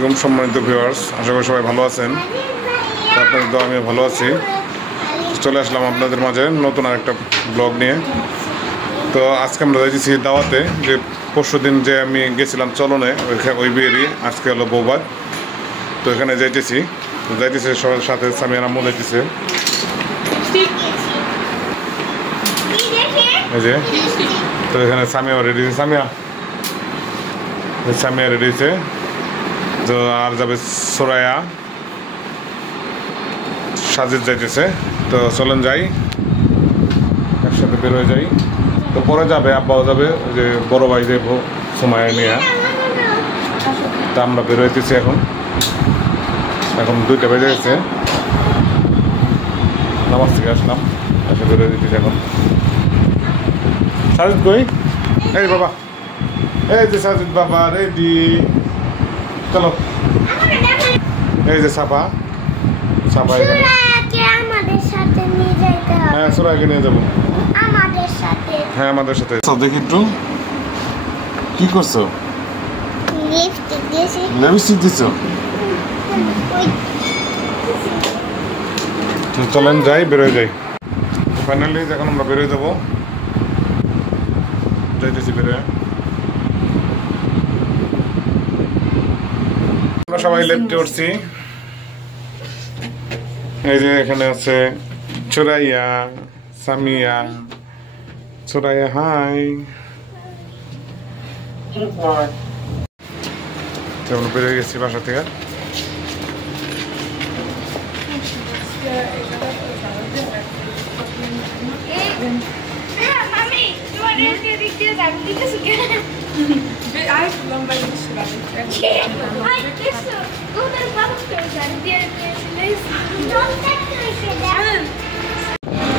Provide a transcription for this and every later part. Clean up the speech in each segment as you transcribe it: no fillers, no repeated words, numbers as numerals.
আলাইকুম সম্মানিত ভিউয়ার্স, আশা করি সবাই ভালো আছেন। তো আপনাদের তো আমি ভালো আছি। চলে আসলাম আপনাদের মাঝে নতুন আরেকটা ব্লগ নিয়ে। তো আজকে আমরা যাইতেছি দাওয়াতে, যে পরশু দিন যে আমি গেছিলাম চলনে, ওই বিয়েরই আজকে হলো বৌবাদ। তো এখানে যাইতেছি সবার সাথে সামিয়া আম্মু যাইতেছে। এই যে তো এখানে সামিয়া রেডি, সামিয়া রেডি হয়েছে। তো আর যাবে সোরায়া, সাজিদ যাইতেছে। তো চলেন যাই, একসাথে বের হয়ে যাই। তো পরে যাবে, আব্বাও যাবে, যে বড় ভাই যাইব সময় নিয়ে। তা আমরা বের হইতেছি এখন 2টা বেজে গেছে। নামাজ থেকে আসলাম, এসে বের হয়ে দিতেছি এখন। সাজিদ কই? এই বাবা, এই যে সাজিদ বাবা রেডি, চলো। এই যে সাফা এখানে, হ্যাঁ সুরাইকে নিয়ে যাবো হ্যাঁ আমাদের সাথে। দেখি একটু কি করছো? লিপস্টিক দিছো? চলেন যাই, বেরোয় যাই। ফাইনালি এখন আমরা বেরোয় যাবো, যাইতেছি বেরোয়। আমরা সবাই লেফটে উঠছি। এই যে এখানে আছে চোরাইয়া, সামিয়া। চোরাইয়া হাই। আমরা বেরিয়ে গেছি বাসা থেকে।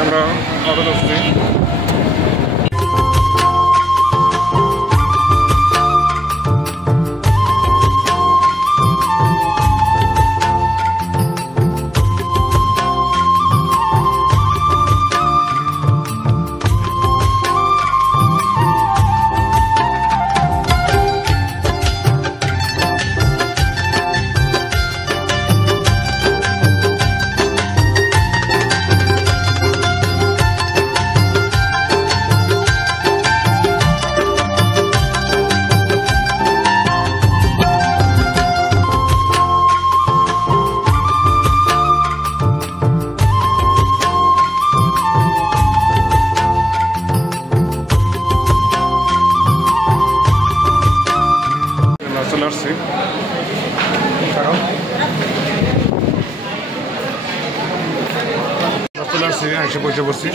আমরা অটো ধরছি। চলে আসছি, এসে বসে পড়ছি।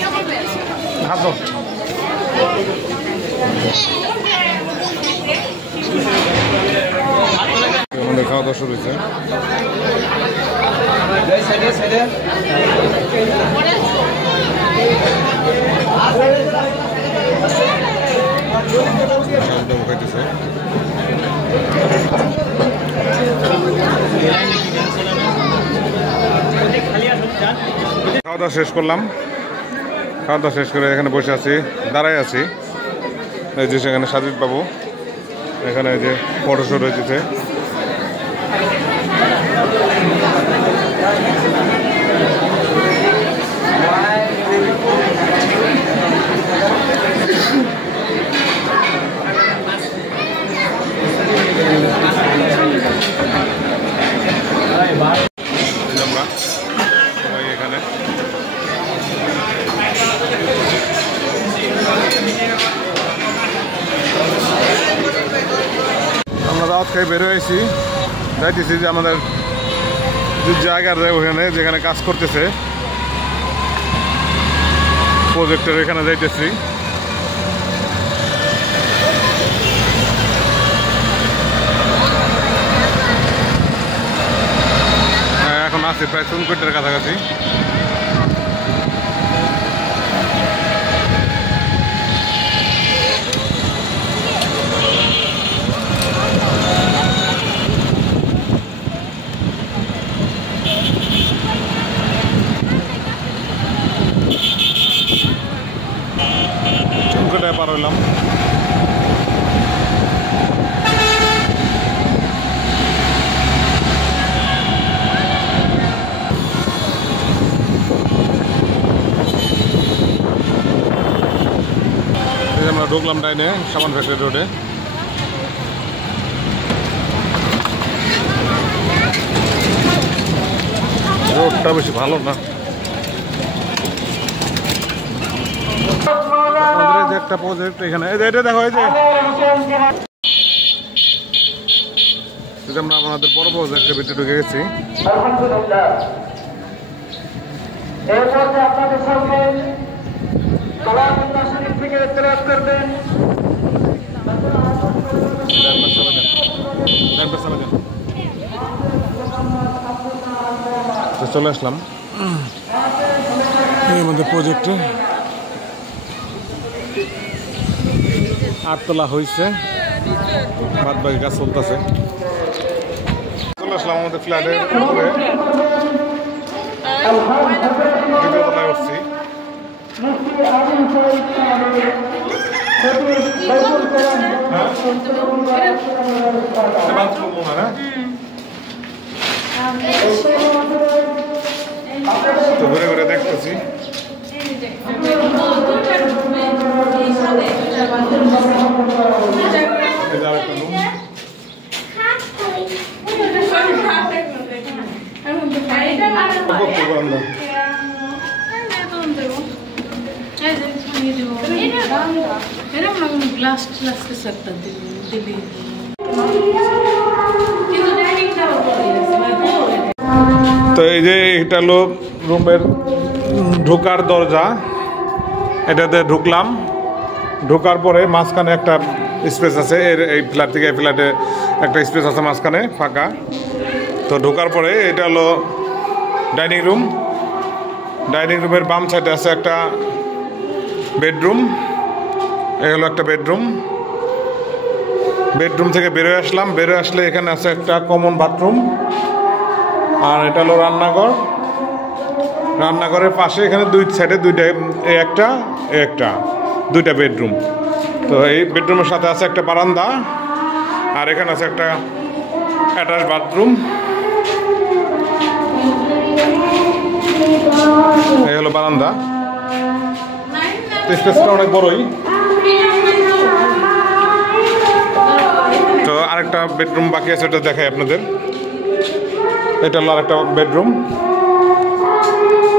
হাত দাও। আমাদের খাওয়া দাওয়া শুরু হয়েছে। খাইতেছে। খাওয়া দাওয়া শেষ করলাম, খাওয়া দাওয়া শেষ করে এখানে বসে আছি, দাঁড়াই আছি। এই যে সেখানে সাজিদ বাবু, এখানে যে ফটোশুট হয়েছে। এখানে আমরা দাওয়াত খাই বের হয়েছি, যাইতেছি যে আমাদের যে জায়গার ওখানে যেখানে কাজ করতেছে প্রজেক্টের, এখানে যাইতেছি। এখন আছি প্রায় 3 কোটির কাছাকাছি। পার হইলাম। ঢুকলাম ডাইনে সামান ফ্যাক্টরি রোডে। রোডটা বেশি ভালো না। আমাদের এই যে একটা প্রজেক্ট এখানে, এই যে এটা দেখো, এই যে আমরা আমাদের বড় প্রজেক্টের ভিতরে ঢুকে গেছি। আপনাদের সামনে থেকে করবেন। চলে আসলাম আমাদের প্রজেক্টে। 8 তলা হয়েছে, বাদ বাকি কাজ চলতেছে। চলে আসলাম আমাদের ফ্ল্যাটের উপরে, 2য় তলায় উঠছি। তো ঘুরে ঘুরে দেখতেছি। তো এই যে এটা হলো রুমের ঢোকার দরজা, এটাতে ঢুকলাম। ঢোকার পরে মাঝখানে একটা স্পেস আছে, এই ফ্ল্যাট থেকে এই ফ্ল্যাটে একটা স্পেস আছে মাঝখানে ফাঁকা। তো ঢোকার পরে এটা হলো ডাইনিং রুম। ডাইনিং রুমের বাম সাইডে আছে একটা বেডরুম, এই হলো একটা বেডরুম। বেডরুম থেকে বেরোয় আসলাম, বেরোয় আসলে এখানে আছে একটা কমন বাথরুম। আর এটা হলো রান্নাঘর। রান্নাঘরের পাশে এখানে দুই সাইডে একটা দুইটা বেডরুম। তো এই বেডরুমের সাথে আছে একটা বারান্দা, আর এখানে আছে একটা অ্যাটাচ বাথরুম। এই হলো বারান্দা। স্পেসটা অনেক বড়ই। তো আরেকটা বেডরুম বাকি আছে, ওটা দেখাই আপনাদের। এটা হলো আরেকটা বেডরুম।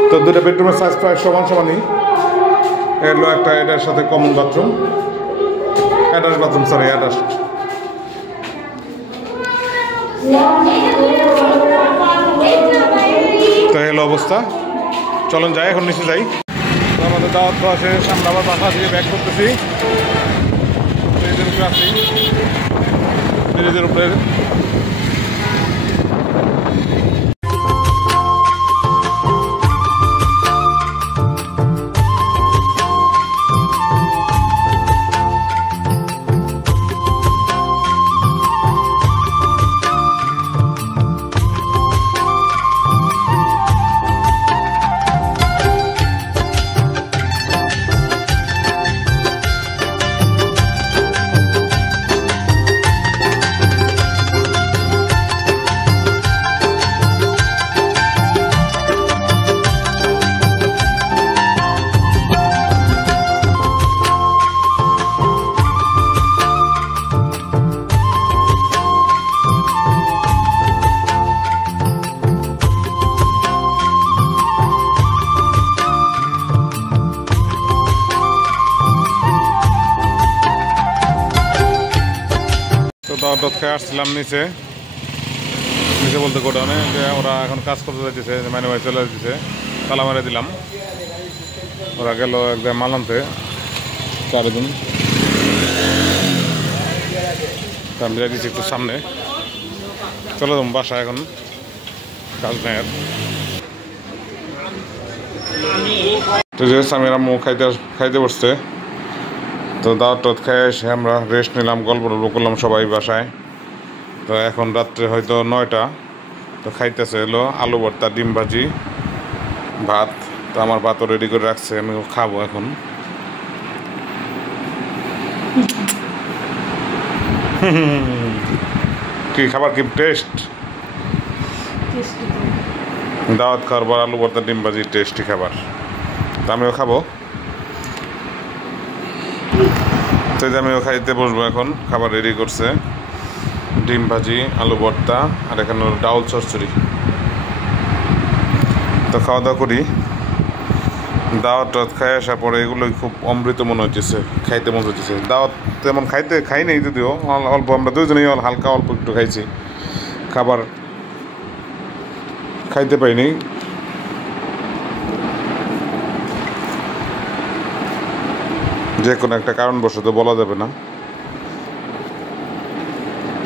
তো দুটো বেডরুমের সাইজ প্রায় সমানই। এলো একটা এটার সাথে common bathroom, attach bathroom, sorry attach. তো এলো অবস্থা। চলুন যাই, এখন নিচে যাই। আমাদের দাওয়াত খাওয়া শেষ, আমরা আবার বাসা থেকে ব্যাক করতেছি। ব্রিজের উপরে আছি, ব্রিজের উপরে। দাওয়াত খেয়ে আসছিলাম নিচে বলতে গোডাউনে, যে ওরা এখন কাজ করতে যাইতেছে, মানে ভাই চলে যাইতেছে, তালা মেরে দিলাম। ওরা গেল এক জায়গায় মাল আনতে 4 দিন। আমি যাই দিচ্ছি একটু সামনে, চলে যাবো বাসা, এখন কাজ নেই আর। তো যে স্বামীর আম্মু খাইতে বসছে, তো দাওয়াত খেয়ে এসে আমরা রেস্ট নিলাম, গল্প করলাম সবাই বাসায়। তো এখন রাত্রে হয়তো 9টা। তো খাইতেছে হলো আলু ভর্তা, ডিম ভাজি, ভাত। তো আমার ভাতও রেডি করে রাখছে, আমি খাবো এখন। কি খাবার, কি টেস্ট! দাওয়াত খাওয়ার পর আলু ভর্তা, ডিম ভাজি টেস্টি খাবার। তো আমিও খাবো। তো আমিও খাইতে বসবো এখন। খাবার রেডি করছে, ডিম ভাজি, আলু ভর্তা, আর এখানে ডাউল চচ্চড়ি। তো খাওয়া দাওয়া করি। দাওয়াত টাওয়াত খাই আসার পরে এগুলোই খুব অমৃত মনে হচ্ছে, খাইতে মনে হচ্ছে। দাওয়াত তেমন খাই নেই, যদিও অল্প, আমরা দুজনেই হালকা অল্প একটু খাইছি, খাবার খাইতে পাইনি। যে কোনো একটা কারণবশত বলা যাবে না,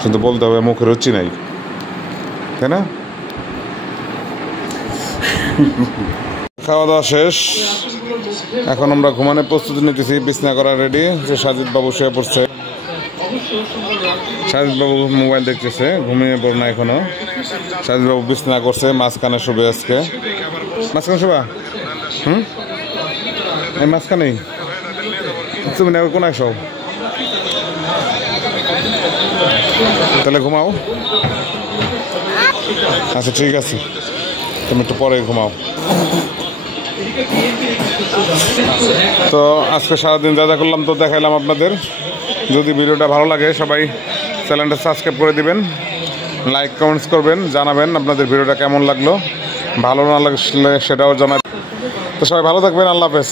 শুধু বলতে হবে মুখে রুচি নাই, তাই না? খাওয়া দাওয়া শেষ, এখন আমরা ঘুমানোর প্রস্তুতি নিতেছি। বিছনা করা রেডি, যে সাজিদ বাবু শুয়ে পড়ছে। সাজিদ বাবু মোবাইল দেখতেছে, ঘুমিয়ে পড় না এখনো। সাজিদ বাবু বিছনা করছে, মাঝখানে শুবে আজকে। মাঝখানে শুবা? এই মাঝখানেই তুমি না কোন আসো, তাহলে ঘুমাও। আচ্ছা ঠিক আছে, তুমি একটু পরে ঘুমাও। তো আজকে সারাদিন যা যা করলাম তো দেখাইলাম আপনাদের। যদি ভিডিওটা ভালো লাগে সবাই চ্যানেলটা সাবস্ক্রাইব করে দিবেন, লাইক কমেন্টস করবেন, জানাবেন আপনাদের ভিডিওটা কেমন লাগলো। ভালো না লাগলে সেটাও জানাবেন। তো সবাই ভালো থাকবেন, আল্লাহ হাফেজ।